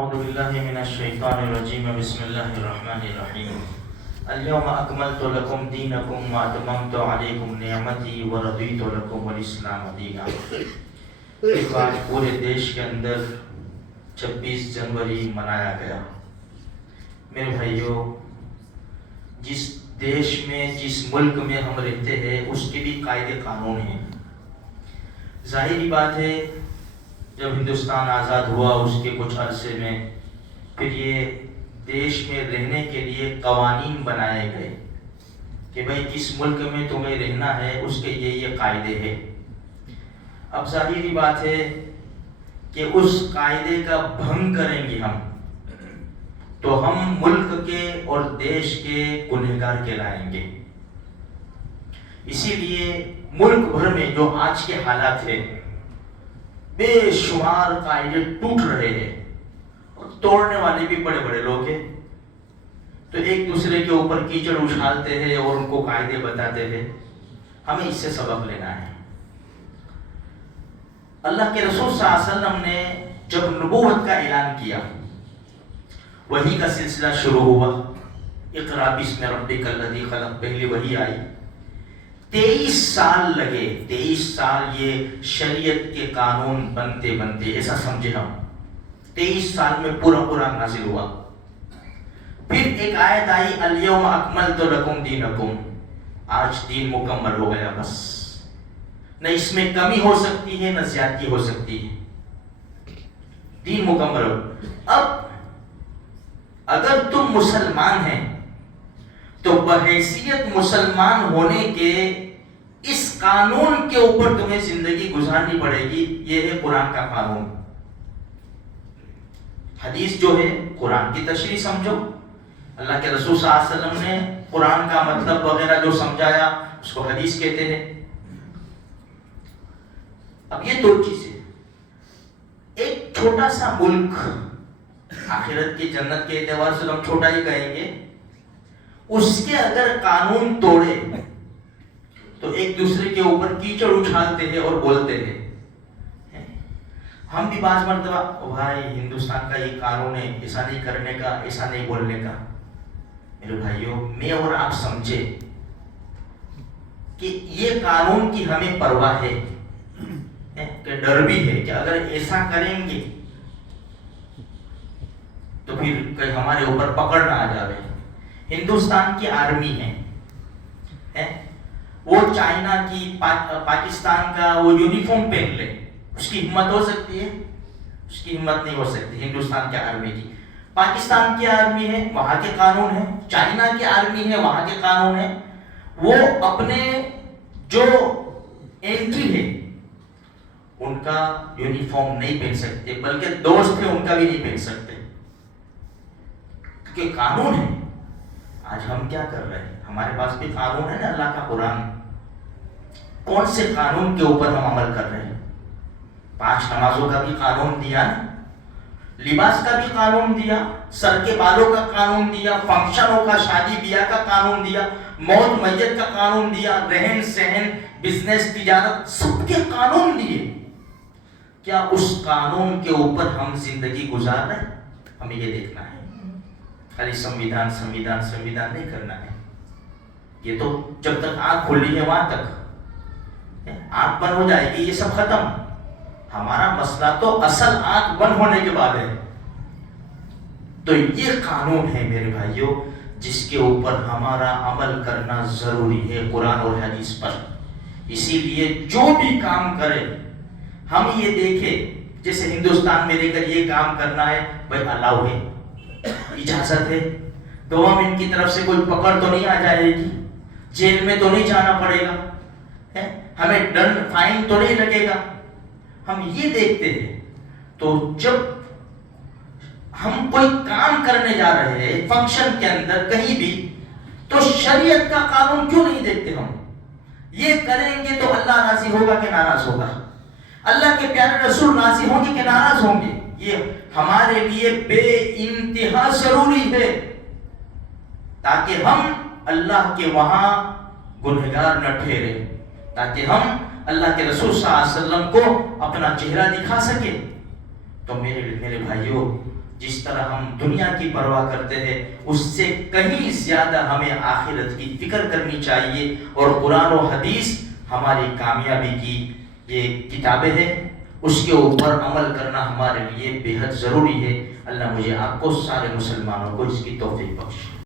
أعوذ بالله من الشيطان الرجيم بسم الله الرحمن الرحيم اليوم أكملت لكم دينكم وأتممت عليكم نعمتي ورضيت لكم الإسلام دينا. ایک بار پورے دیش کے اندر 26 جنوری منایا گیا. میرے بھائیوں، جس دیش میں جس ملک میں ہم رہتے ہیں اس کے بھی قاعدے قانون ہیں. ظاہری بات ہے جب ہندوستان آزاد ہوا اس کے کچھ عرصے میں پھر یہ دیش میں رہنے کے لیے قوانین بنائے گئے کہ بھائی جس ملک میں تمہیں رہنا ہے اس کے یہ قاعدے ہیں. اب ظاہری بات ہے کہ اس قاعدے کا بھنگ کریں گے ہم تو ہم ملک کے اور دیش کے گنہگار کہلائیں گے. اسی لیے ملک بھر میں جو آج کے حالات ہیں، بے شمار قاعدے ٹوٹ رہے ہیں اور توڑنے والے بھی بڑے بڑے لوگ ہیں. تو ایک دوسرے کے اوپر کیچڑ اچھالتے ہیں اور ان کو قاعدے بتاتے ہیں. ہمیں اس سے سبق لینا ہے. اللہ کے رسول صلی اللہ علیہ وسلم نے جب نبوت کا اعلان کیا، وحی کا سلسلہ شروع ہوا، اقرا بسم ربک الذی خلق، پہلی وحی آئی. 23 سال لگے. 23 سال یہ شریعت کے قانون بنتے بنتے، ایسا سمجھے ہم 23 سال میں پورا نازل ہوا. پھر ایک آیت آئی، الیوم اکملت لکم دینکم، آج دین مکمل ہو گیا. بس نہ اس میں کمی ہو سکتی ہے نہ زیادتی ہو سکتی ہے، دین مکمل ہو. اب اگر تم مسلمان ہیں تو بحیثیت مسلمان ہونے کے اس قانون کے اوپر تمہیں زندگی گزارنی پڑے گی. یہ ہے قرآن کا قانون. حدیث جو ہے قرآن کی تشریح سمجھو. اللہ کے رسول صلی اللہ علیہ وسلم نے قرآن کا مطلب وغیرہ جو سمجھایا اس کو حدیث کہتے ہیں. اب یہ دو چیزیں، ایک چھوٹا سا ملک، آخرت کی جنت کے اعتبار سے ہم چھوٹا ہی کہیں گے، اس کے اگر قانون توڑے تو ایک دوسرے کے اوپر کیچڑ اچھالتے ہیں اور بولتے ہیں. ہم بھی بعض مرتبہ بھائی ہندوستان کا یہ قانون ہے، ایسا نہیں کرنے کا، ایسا نہیں بولنے کا. میرے بھائیوں، میں اور آپ سمجھے کہ یہ قانون کی ہمیں پرواہ ہے کہ ڈر بھی ہے کہ اگر ایسا کریں گے تو پھر کہیں ہمارے اوپر پکڑ نہ آ جائے. ہندوستان کی آرمی ہے، وہ چائنا کی پاکستان کا وہ یونیفارم پہن لے، اس کی ہمت ہو سکتی ہے؟ اس کی ہمت نہیں ہو سکتی. ہندوستان کی آرمی کی، پاکستان کی آرمی ہے وہاں کے قانون ہے، چائنا کی آرمی ہے وہاں کے قانون ہے. وہ اپنے جو انٹری ہے ان کا یونیفارم نہیں پہن سکتے، بلکہ دوست ہے ان کا بھی نہیں پہن سکتے کیونکہ قانون ہے. آج ہم کیا کر رہے ہیں؟ ہمارے پاس بھی قانون ہے نا، اللہ کا قرآن. کون سے قانون کے اوپر ہم عمل کر رہے ہیں؟ 5 نمازوں کا بھی قانون دیا نا، لباس کا بھی قانون دیا، سر کے بالوں کا قانون دیا، فنکشنوں کا، شادی بیاہ کا قانون دیا، موت میت کا قانون دیا، رہن سہن، بزنس، تجارت، سب کے قانون دیے. کیا اس قانون کے اوپر ہم زندگی گزار رہے ہیں؟ ہمیں یہ دیکھنا ہے. خالی سمویدھان نہیں کرنا ہے. یہ تو جب تک آنکھ کھلی ہے وہاں تک، آنکھ بند ہو جائے گی یہ سب ختم. ہمارا مسئلہ تو اصل آنکھ بند ہونے کے بعد ہے. تو یہ قانون ہے میرے بھائیوں جس کے اوپر ہمارا عمل کرنا ضروری ہے قرآن اور حدیث پر. اسی لیے جو بھی کام کرے ہم یہ دیکھیں، جیسے ہندوستان میں رہ کر یہ کام کرنا ہے، بھائی الاؤ ہے، اجازت ہے، گورنمنٹ کی طرف سے کوئی پکڑ تو نہیں آ جائے گی، جیل میں تو نہیں جانا پڑے گا، ہمیں ڈنڈ فائن تو نہیں لگے گا. ہم یہ دیکھتے ہیں. تو جب ہم کوئی کام کرنے جا رہے ہیں فنکشن کے اندر کہیں بھی، تو شریعت کا قانون کیوں نہیں دیکھتے ہم؟ یہ کریں گے تو اللہ راضی ہوگا کہ ناراض ہوگا؟ اللہ کے پیارے رسول راضی ہوں گے کہ ناراض ہوں گے؟ یہ ہمارے لیے بے انتہا ضروری ہے تاکہ ہم اللہ کے وہاں گنہگار نہ ٹھہرے، تاکہ ہم اللہ کے رسول صلی اللہ علیہ وسلم کو اپنا چہرہ دکھا سکے. تو میرے بھائیوں، جس طرح ہم دنیا کی پرواہ کرتے ہیں اس سے کہیں زیادہ ہمیں آخرت کی فکر کرنی چاہیے، اور قرآن و حدیث ہماری کامیابی کی یہ کتابیں ہیں، اس کے اوپر عمل کرنا ہمارے لیے بے حد ضروری ہے۔ اللہ مجھے آپ کو سارے مسلمانوں کو اس کی توفیق بخشے۔